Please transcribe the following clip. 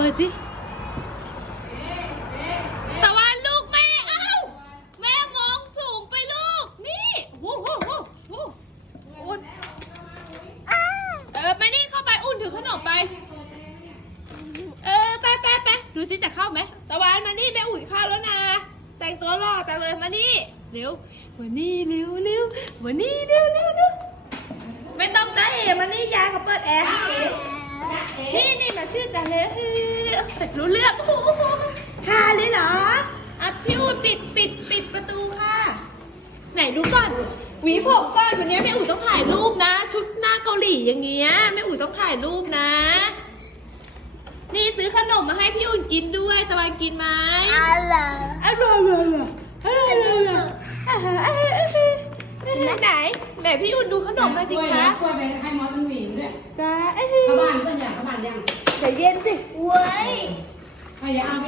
เปิดสิตะวันลูกแม่เอ้าแม่มองสูงไปลูก นี่โอ้โหโอ้โหอุ่นเออไปนี่เข้าไปอุ่นถือขนมไป เออไปไปไปดูสิจะเข้าไหมตะวันมานี่แม่อุ่นเข้าแล้วนะ แต่งตัวรอแต่เลยมานี่เร็วมานี่เร็วเร็วมานี่เร็วเร็วเร็วไม่ต้องใจเอ๋มานี่ยายเขาเปิดแอร์ให้นี่นี่มาชื่อกันเลย เฮ้ยรู้เรื่องโอ้โหฮาเลยเหรออะพี่อุ่นปิดปิดปิดประตูค่ะ ไหนดูก่อนหวีผมก่อนวันนี้แม่อุ๋ยต้องถ่ายรูปนะ ชุดหน้าเกาหลีอย่างเงี้ยแม่อุ๋ยต้องถ่ายรูปนะ นี่ซื้อขนมมาให้พี่อุ่นกินด้วยตะวันกินไหมอะไรอร่อยเลยอร่อยเลยไหนไหนพี่อุ่นดูขนมมาสิกล้วยคะนะกล้วยไปให้มอสมันหวีด้วยจ้า เข้าบ้านเพื่อนอยากเข้าบ้านยังเดี๋ยวเย็นสิเว้ยใครอยากเอาไป